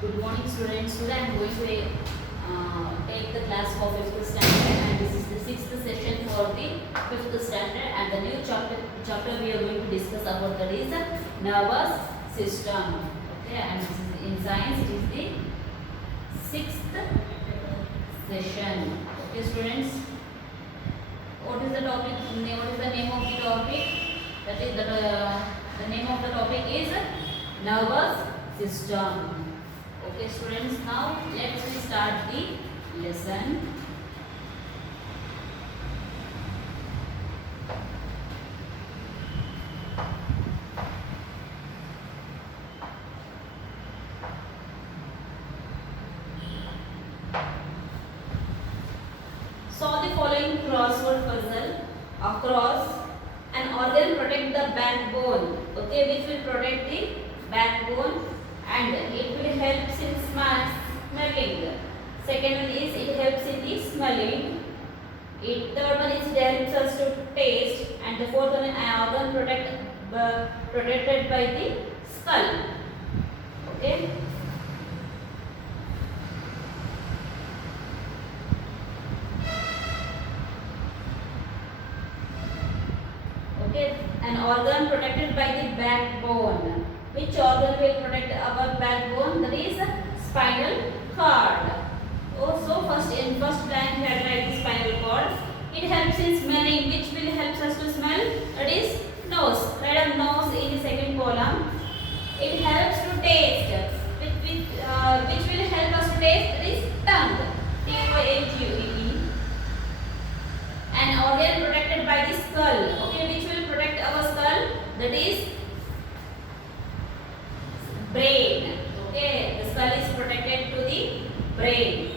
Good morning, students. Today I am going to take the class for 5th standard, and this is the 6th session for the 5th standard, and the new chapter we are going to discuss about that is nervous system. Okay, and this is in science it is the 6th session. Okay, students. What is the topic? What is the name of the topic? That is the name of the topic is nervous system. Okay, students, now let's start the lesson. Solve the following crossword puzzle. Across an organ protect the backbone. Okay, which will protect the backbone, and it will help in smelling. Second one is it helps in the smelling. Third one is it helps us to taste, and the fourth one an organ protected by the skull. Okay. Okay, an organ protected by the backbone. Which organ will protect our backbone? That is spinal cord. Oh, so first in first blank we had write the spinal cord. It helps in smelling. Which will helps us to smell? That is nose. Write a nose in the second column. It helps to taste. Which will help us to taste? That is tongue. T-O-A-G-U-E. An organ protected by the skull. Okay, which will protect our skull? That is brain. Okay, the skull is protected to the brain.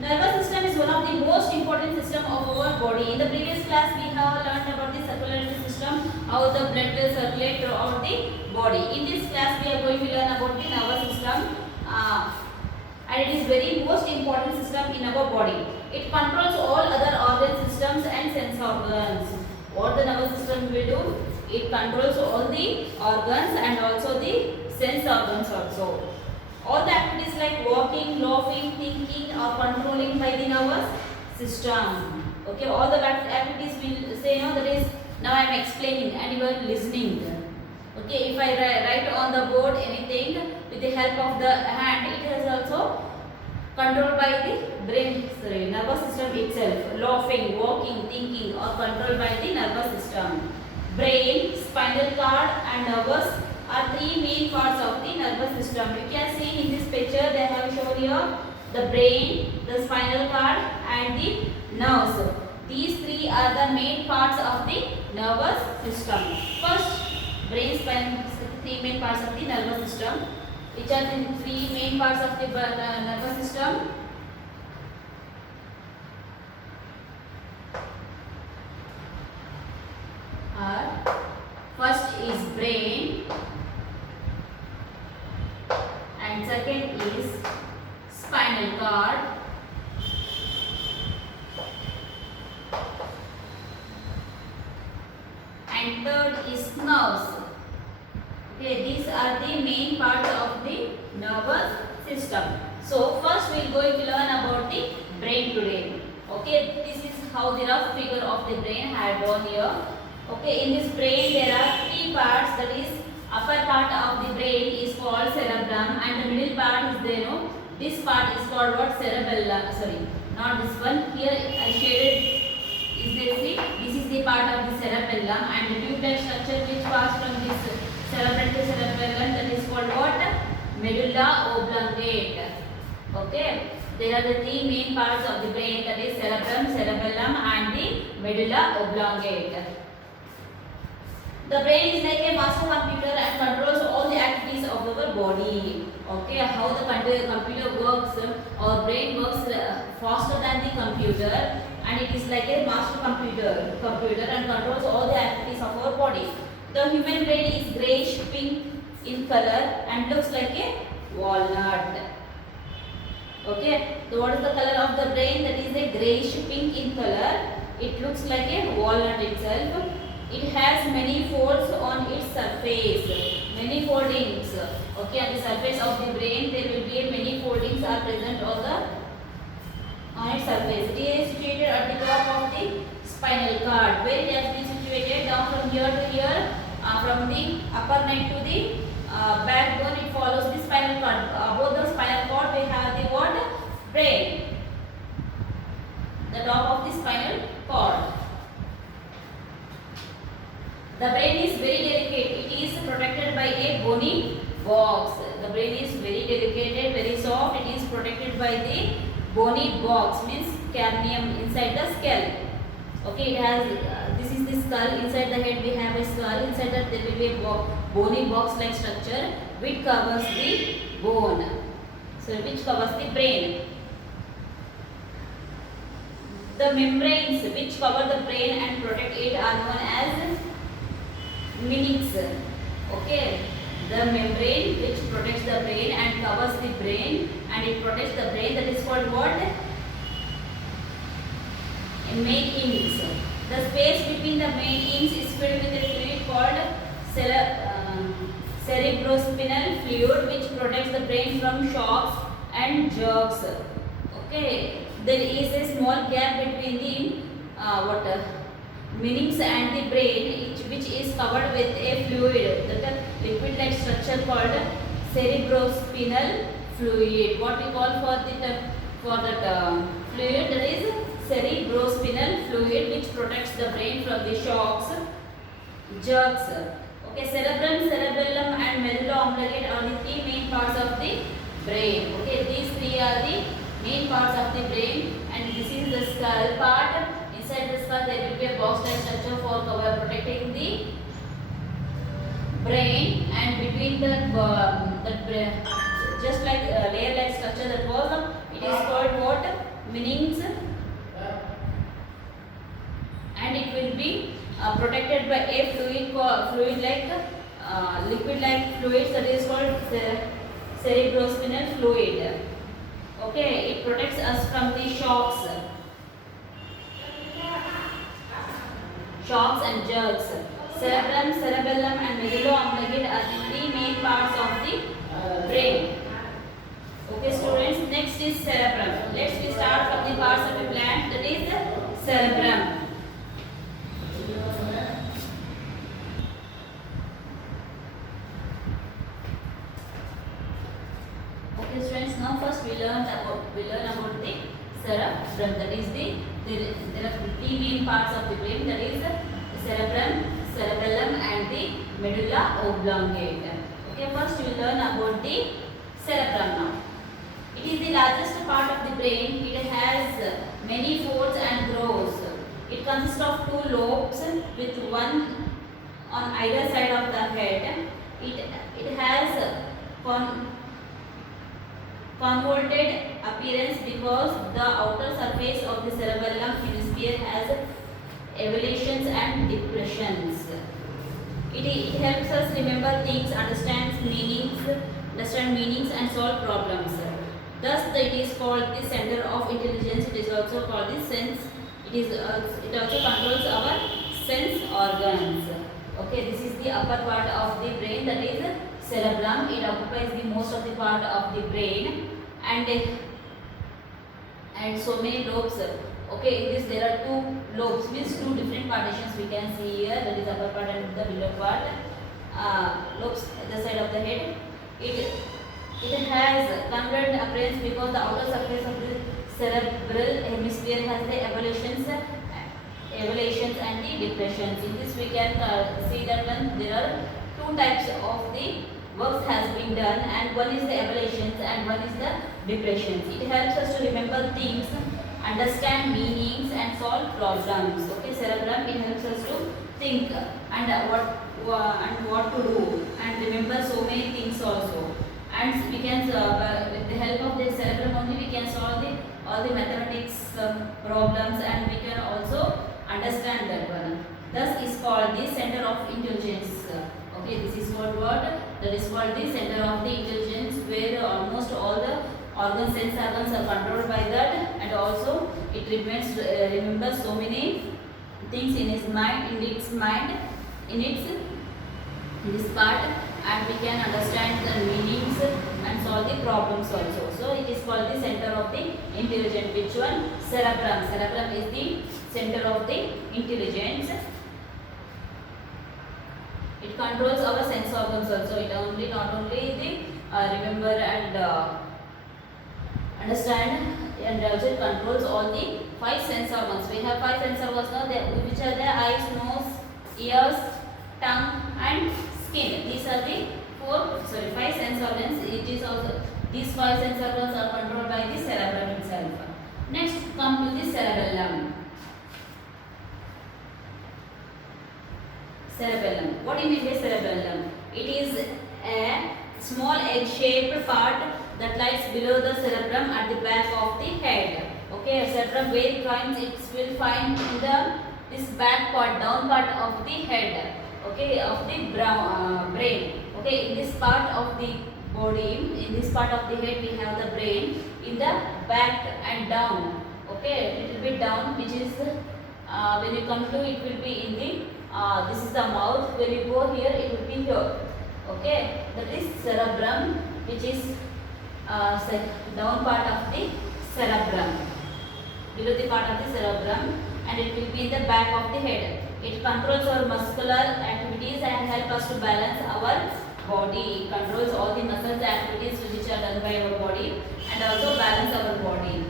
Nervous system is one of the most important system of our body. In the previous class, we have learned about the circulatory system, how the blood will circulate throughout the body. In this class, we are going to learn about the nervous system, and it is very most important system in our body. It controls all other organ systems and sense organs. What the nervous system will do? It controls all the organs and also the sense organs also. All the activities like walking, laughing, thinking are controlling by the nervous system. Okay, all the activities will say, that is, now I am explaining and you are listening. Okay, if I write on the board anything with the help of the hand, it is also controlled by the brain, nervous system itself. Laughing, walking, thinking are controlled by the nervous system. Brain, spinal cord and nervous are three main parts of the nervous system. You can see in this picture they have shown here the brain, the spinal cord and the nerves. These three are the main parts of the nervous system. First, brain, spine, three main parts of the nervous system. Which are the three main parts of the nervous system? First is brain, and second is spinal cord, and third is nerves. Okay, these are the main parts of the nervous system. So first we are going to learn about the brain today. Okay, this is how the rough figure of the brain I have drawn here. Okay, in this brain there are three parts. That is, upper part of the brain is called cerebrum, and the middle part is there. No, this part is called what? Cerebellum. Sorry, not this one. Here I shaded. Is there? See, this is the part of the cerebellum, and the tube-like structure which passes from this cerebrum to cerebellum, that is called what? Medulla oblongate. Okay, there are the three main parts of the brain. That is cerebrum, cerebellum, and the medulla oblongate. The brain is like a master computer and controls all the activities of our body. Okay, how the computer works, our brain works faster than the computer, and it is like a master computer and controls all the activities of our body. The human brain is greyish pink in color and looks like a walnut. Okay, so what is the color of the brain? That is a greyish pink in color. It looks like a walnut itself. It has many folds on its surface. many foldings. Okay, on the surface of the brain there will be many foldings are present on its surface. It is situated at the top of the spinal cord, where it has been situated down from here to here, from the upper neck to the backbone. It follows the spinal cord. Above the spinal cord we have the what? Brain. The top of the spinal cord. The brain is very delicate. It is protected by a bony box. The brain is very delicate, very soft. It is protected by the bony box, means cranium inside the skull. Okay, it has this is the skull. Inside the head we have a skull. Inside that there will be a bony box like structure which covers the bone. So which covers the brain. The membranes which cover the brain and protect it are known as meninges. Okay, the membrane which protects the brain and covers the brain and it protects the brain, that is called what? Meninges. The space between the meninges is filled with a fluid called cerebrospinal fluid, which protects the brain from shocks and jerks. Okay, there is a small gap between the meninges and the brain, which is covered with a fluid, that liquid like structure called cerebrospinal fluid. What we call for that fluid, that is cerebrospinal fluid, which protects the brain from the shocks, jerks. Okay, cerebrum, cerebellum and medulla oblongata are the three main parts of the brain. Okay, these three are the main parts of the brain, and this is the skull part. Inside the skull there will be a box-like structure for protecting the brain, and between just like layer-like structure that was, it is called what? Meninges, and it will be protected by a fluid like liquid like fluid that is called cerebrospinal fluid. Okay, it protects us from the shocks and jerks. Cerebrum, cerebellum and medulla oblongata are the three main parts of the brain. Okay students, next is cerebrum. Let's start from the parts of the plant, that is the cerebrum. Okay students, now first we learn about the cerebrum. That is there are three main parts of the brain, that is the cerebrum, cerebellum and the medulla oblongata. Okay, first we learn about the cerebrum now. It is the largest part of the brain. It has many folds and grooves. It consists of two lobes with one on either side of the head. It has convoluted appearance because the outer surface of the cerebellum hemisphere has elevations and depressions. It helps us remember things, understand meanings and solve problems. Thus it is called the center of intelligence. It is also called the sense. It also controls our sense organs. Okay, this is the upper part of the brain, that is cerebrum. It occupies the most of the part of the brain, and so many lobes. Okay, in this there are two lobes, means two different partitions we can see here, that is upper part and the below part. Lobes at the side of the head. It has convoluted appearance because the outer surface of the cerebral hemisphere has the elevations and the depressions. In this we can see that there are two types of the works has been done, and one is the elevations and one is the depressions. It helps us to remember things, understand meanings and solve problems. Okay, cerebrum, it helps us to think and what to do and remember so many things also. And we can with the help of the cerebrum only we can solve all the mathematics problems, and we can also understand that one. Thus is called the center of intelligence. Okay, this is called what? That is called the center of the intelligence, where almost all the sense organs are controlled by that, and also it remembers so many things in its mind, in this part, and we can understand the meanings and solve the problems also. So it is called the center of the intelligence. Which one? Cerebrum. Cerebrum is the center of the intelligence. It controls our sense organs also. It not only the remember and understand, and also it controls all the 5 sense organs. We have 5 sense organs now, which are the eyes, nose, ears, tongue and skin. These are the 5 sense organs. It is also, these 5 sense organs are controlled by the cerebrum itself. Next come to the cerebellum. Cerebellum. What do you mean by cerebellum? It is a small egg-shaped part that lies below the cerebrum at the back of the head. Okay, cerebrum where it finds, it will find in the this back part, down part of the head. Okay, of the brain. Okay, in this part of the body, in this part of the head, we have the brain. In the back and down. Okay, little bit down, which is when you come to, it will be in the this is the mouth. When you go here, it will be here. Okay, that is cerebrum, which is down part of the cerebrum, below the part of the cerebrum, and it will be in the back of the head. It controls our muscular activities and help us to balance our body. It controls all the muscles activities which are done by our body and also balance our body.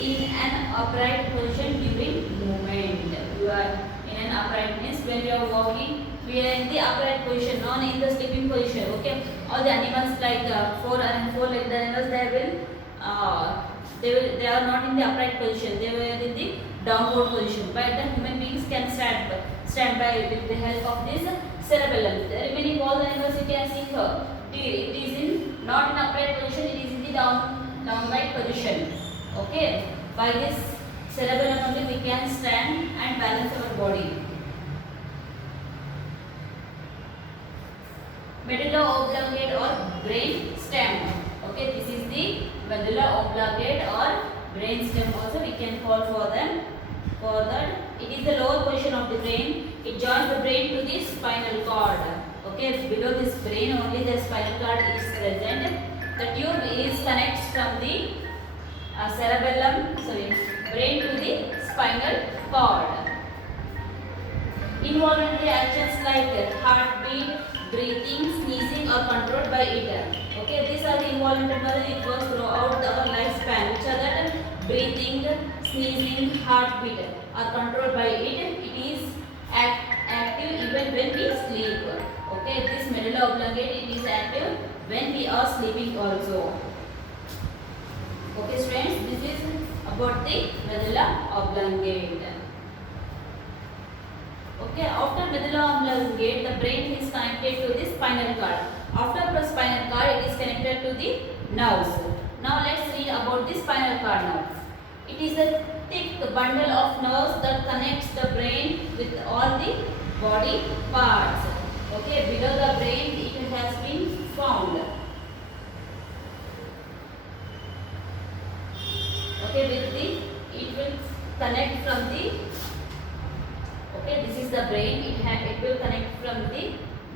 In an upright position during movement. You are in an upright means when you are walking, we are in the upright position, not in the sleeping position. Okay, all the animals like 4-legged animals, they are not in the upright position. They were in the downward position. But the human beings can stand by with the help of this cerebellum. The remaining all the animals you can see here. It is in not in upright position. It is in the downright position. Okay, by this cerebellum only we can stand and balance our body. Medulla oblongate or brain stem. Okay, this is the medulla oblongate or brain stem. Also we can call for them. For that, it is the lower portion of the brain. It joins the brain to the spinal cord. Okay, below this brain only the spinal cord is present. The tube is connects from the brain to the spinal cord. Involuntary actions like heartbeat, breathing, sneezing are controlled by it. Okay, these are the involuntary. It works throughout our lifespan. Which are that? Breathing, sneezing, heartbeat are controlled by it. It is active even when we sleep. Okay, this medulla oblongate, it is active when we are sleeping also. Okay, friends, this is about the medulla oblongate. Okay, after medulla oblongate, the brain is connected to the spinal cord. After the spinal cord, it is connected to the nerves. Now let's read about the spinal cord now. It is a thick bundle of nerves that connects the brain with all the body parts. Okay, below the brain it has been found. Okay, it will connect from the, okay, this is the brain. It will connect from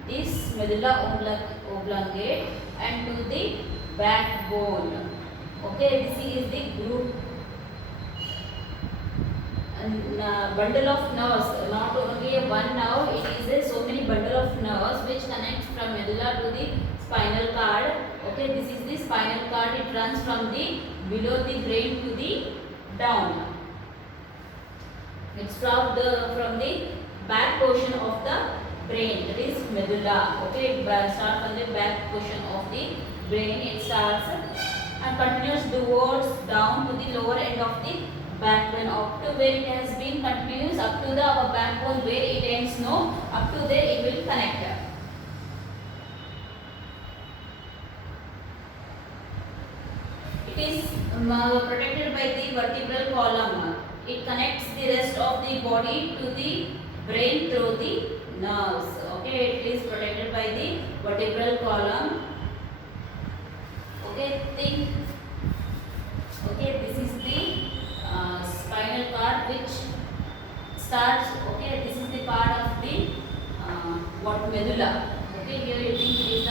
this medulla oblongate and to the backbone. Okay, this is the group bundle of nerves. Not only one nerve, it is so many bundle of nerves which connects from medulla to the spinal cord. Okay, this is the spinal cord. It runs from the below the brain to the down. It's from the back portion of the brain. That is medulla. Okay, it starts from the back portion of the brain. It starts and continues towards down to the lower end of the backbone, up to where it has been continuous up to the our backbone where it ends. No, up to there it will connect. It is protected by the vertebral column. It connects the rest of the body to the brain through the nerves. Okay, it is protected by the vertebral column. Okay, think. Okay, this is the spinal cord which starts. Okay, this is the part of the what medulla. Okay, here you think it is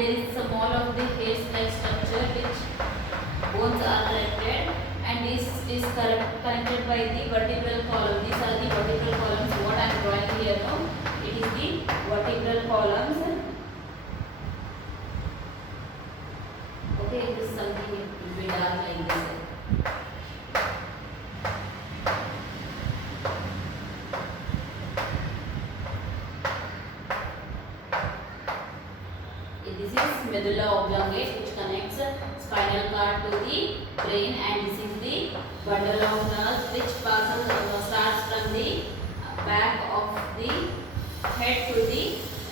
there is some more of the hair-like structure which bones are connected, and this is connected by the vertebral column. These are the vertebral columns. What I am drawing here now, it is the vertebral columns. Okay, this is something will be done like this. This is medulla oblongate which connects spinal cord to the brain, and this is the bundle of nerves which starts from the back of the head to the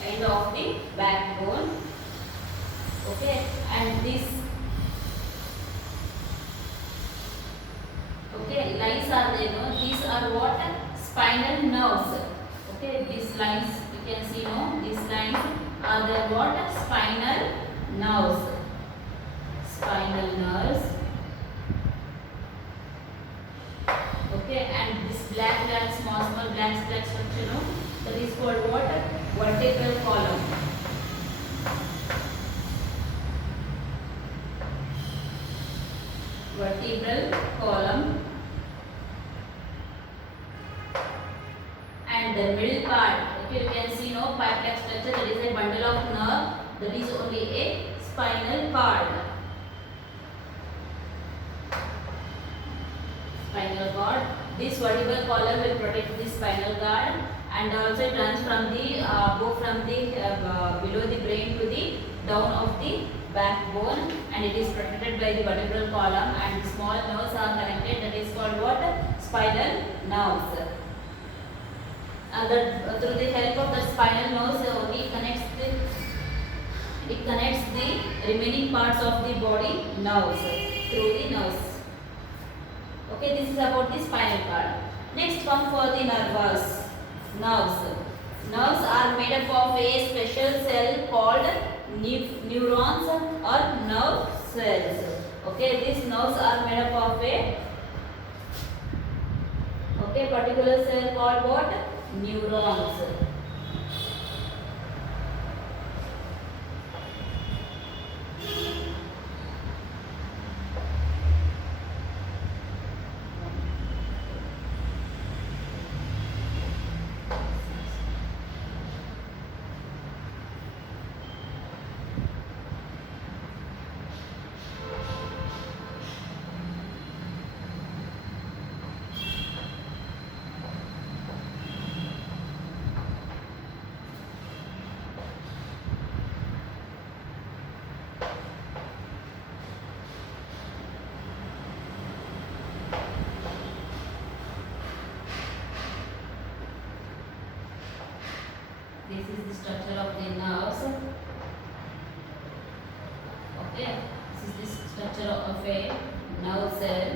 end of the backbone. Okay, and this lines are there. No, these are what? Spinal nerves. Okay, these lines you can see. No, these lines are the what? Spinal nerves. Spinal nerves. Okay, and this black small black structure, no, that is called what? Vertebral column. Vertebral column. And the middle part, okay, you can see, no, pipe-like structure, that is a bundle of nerve, that is only a spinal cord. Spinal cord. This vertebral column will protect the spinal cord, and also it runs from the go from the below the brain to the down of the backbone, and it is protected by the vertebral column, and small nerves are connected, that is called what? Spinal nerves. And through the help of the spinal nerves, it connects the remaining parts of the body nerves through the nerves. Okay, this is about the spinal cord. Next, come for the nerves. Nerves are made up of a special cell called neurons or nerve cells. Okay, these nerves are made up of a particular cell called what? Neurons. This is the structure of the nerves. Okay, this is the structure of a nerve cell.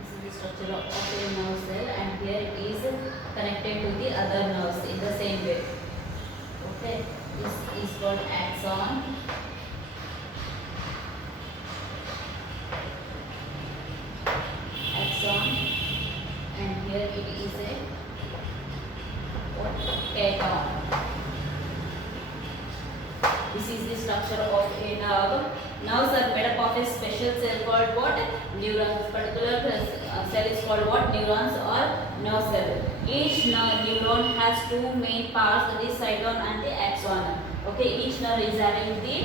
This is the structure of a nerve cell, and here it is connected to the other nerves in the same way. Okay, this is called axon. And here it is a chaeton. This is the structure of a nerve. Nerves are made up of a special cell called what? Neurons. Particular cell is called what? Neurons or nerve cell. Each neuron has two main parts, that is cyton and the axon. Okay, each nerve is having the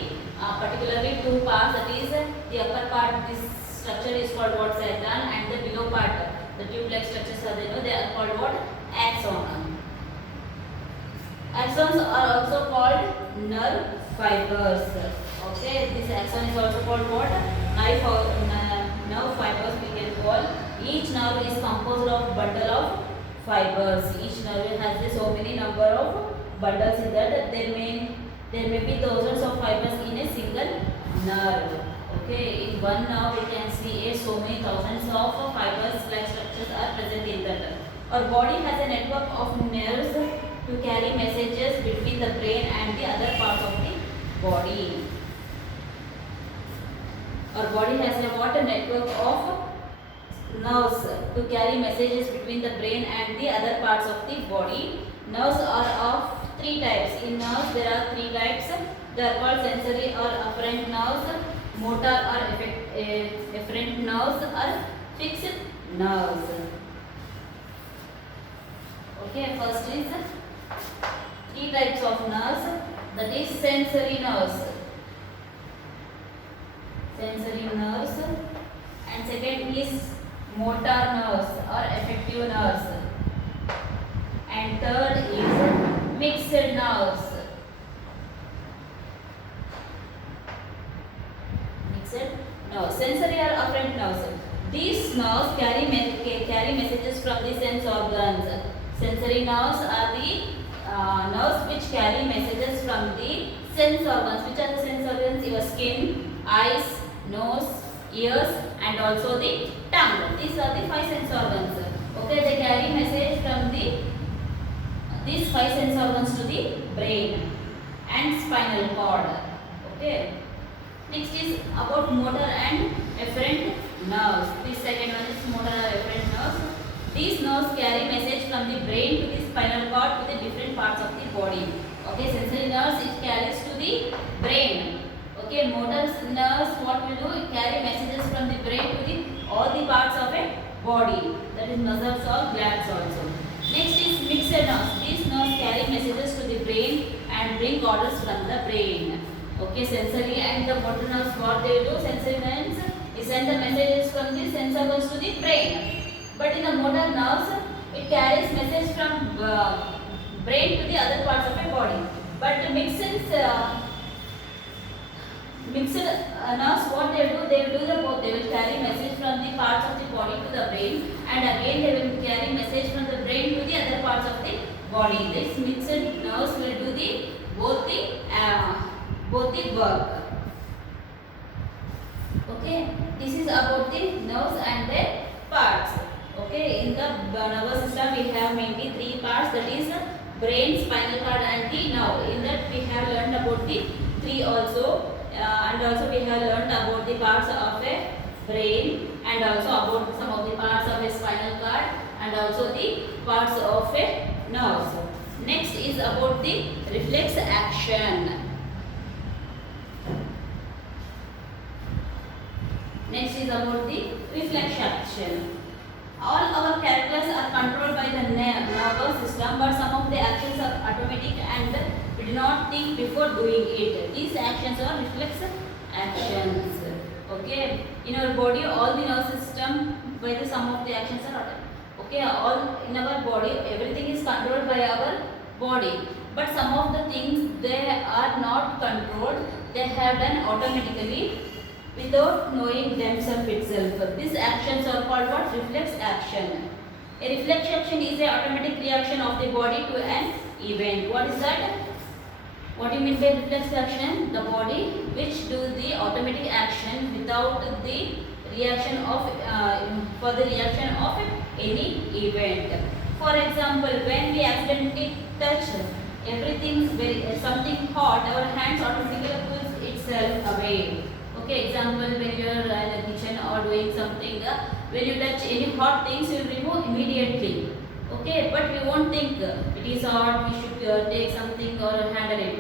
particularly two parts, that is the upper part. This structure is called what? Cyton, and the below part, the tube-like structures are there. They are called what? Axon. Axons are also called nerve fibers. Okay, this axon is also called what? Nerve fibers we can call. Each nerve is composed of bundle of fibers. Each nerve has so many number of bundles in that. There may be thousands of fibers in a single nerve. Okay, in one nerve we can see so many thousands of fibers like structures are present in that. Our body has a network of nerves to carry messages between the brain and the other parts of the body. Our body has a network of nerves to carry messages between the brain and the other parts of the body. nerves are of three types. In nerves there are three types. They are called sensory or afferent nerves, motor or efferent nerves, or fixed nerves. Okay, first is three types of nerves, that is sensory nerves. Sensory nerves. And second is motor nerves or affective nerves. And third is mixed nerves. Mixed nerves. Sensory or afferent nerves. These nerves carry messages from the sense organs. Sensory nerves are the nerves which carry messages from the sense organs. Which are the sense organs? Your skin, eyes, nose, ears, and also the tongue. These are the five sense organs. Okay, they carry message from these five sense organs to the brain and spinal cord. Okay. Next is about motor and efferent nerves. This second one is motor or efferent nerves. These nerves carry message from the brain to the spinal cord to the different parts of the body. Okay, sensory nerves it carries to the brain. Okay, motor nerves what will do? It carry messages from the brain to the all the parts of a body. That is muscles or glands also. Next is mixed nerves. These nerves carry messages to the brain and bring orders from the brain. Okay, sensory and the motor nerves what they do? Sensory nerves is send the messages from the sense organs to the brain. But in the motor nerves, it carries message from brain to the other parts of the body. But the mixed nerves, what they will do the both. They will carry message from the parts of the body to the brain, and again they will carry message from the brain to the other parts of the body. This mixed nerves will do the both the work. Okay, this is about the nerves and their parts. Okay, in the nervous system we have mainly three parts, that is brain, spinal cord, and the nerve. In that we have learned about the three also, and also we have learned about the parts of a brain, and also about some of the parts of a spinal cord, and also the parts of a nerves. Next is about the reflex action. Next is about the reflex action. All our characters are controlled by the nervous system, but some of the actions are automatic and we do not think before doing it. These actions are reflex actions. Okay, in our body, all the nervous system, by the some of the actions are automatic. Okay, all in our body, everything is controlled by our body, but some of the things they are not controlled. They have done automatically, without knowing themselves itself. These actions are called what? Reflex action. A reflex action is an automatic reaction of the body to an event. What is that? What do you mean by reflex action? The body which do the automatic action without the reaction of for the reaction of any event. For example, when we accidentally touch something hot, our hands automatically pulls itself away. Okay, example, when you are in the kitchen or doing something, when you touch any hot things, you will remove immediately. Okay, but we won't think it is hot, we should take something or handle it.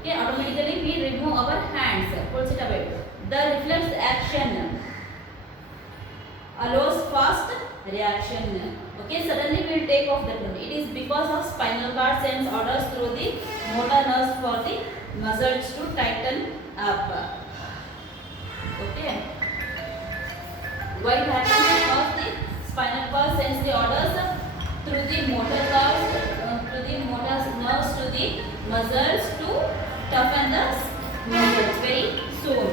Okay, automatically we remove our hands, pulls it away. The reflex action allows fast reaction. Okay, suddenly we will take off that one. It is because of spinal cord sends orders through the motor nerves for the muscles to tighten up. Okay. Why it happens? Because the spinal cord sends the orders through the motor nerves to the muscles to toughen the muscles very soon.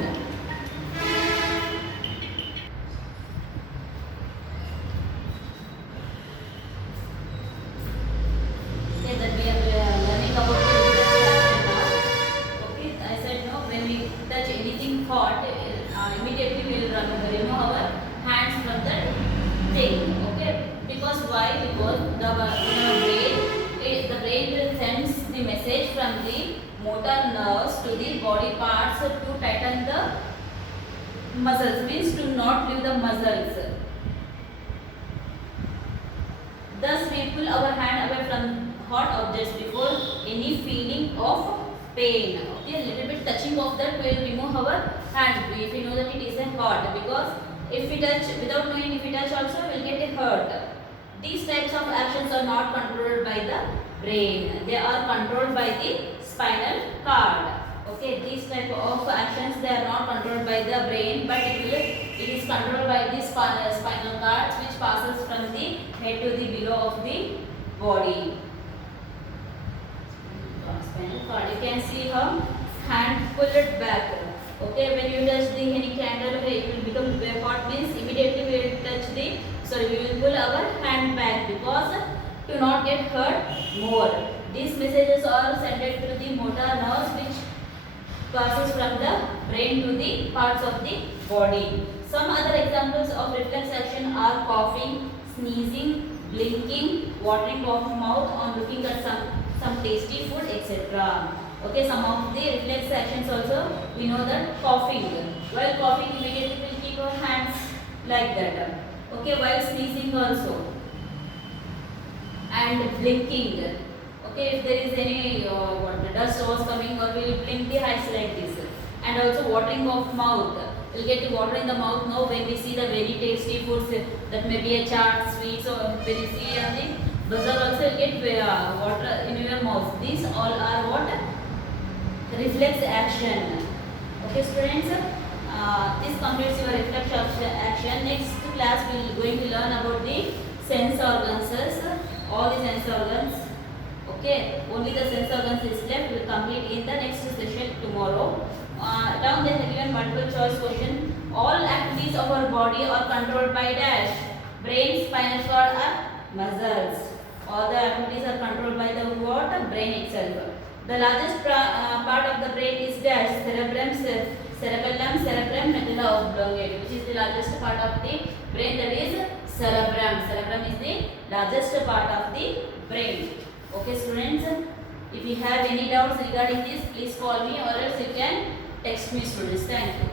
Okay, that we are learning about the reflex action now. Okay, I said no, when we touch anything hot, immediately we will remove our hands from that thing. Okay, because why? Because the brain will send the message from the motor nerves to the body parts to tighten the muscles, means to not leave the muscles. Thus we pull our hand away from hot objects before any feeling of pain. Okay, a little bit touching of that will remove our hand if we know that it is a hot, because if we touch without knowing, if we touch also will get a hurt. These types of actions are not controlled by the brain. They are controlled by the spinal cord. Okay, these type of actions they are not controlled by the brain, but it is controlled by the spinal cord, which passes from the head to the below of the body. Spinal cord. You can see her hand pull it back. Okay, when you touch the any candle, it will become hot, means immediately we will touch the. Sorry, we will pull our hand back because to not get hurt more. These messages are sent to the motor nerves, which passes from the brain to the parts of the body. Some other examples of reflex action are coughing, sneezing, blinking, watering of mouth on looking at some tasty food, etc. Okay, some of the reflex actions also we know that coughing. While coughing, immediately we will keep our hands like that. Okay, while sneezing also, and blinking. Okay, if there is any dust was coming, or we will blink the eyes like this. And also watering of mouth. We'll get the water in the mouth now when we see the very tasty foods, that may be a chaat, sweets, or when you see the bazaar also will get water in your mouth. These all are what? Reflex action. Okay, students, this completes your reflex action. Next class we will going to learn about the sense organs. All the sense organs. Okay, only the sense organs is left. We will complete in the next session tomorrow. Down they have given multiple choice question. All activities of our body are controlled by dash. Brain, spinal cord, or muscles. All the activities are controlled by the what? Brain itself. The largest part of the brain is dash. Cerebellum, cerebrum, medulla oblongata, which is the largest part of the brain. That is cerebrum. Cerebrum is the largest part of the brain. Okay, students. If you have any doubts regarding this, please call me, or else you can text me, students. Thank you.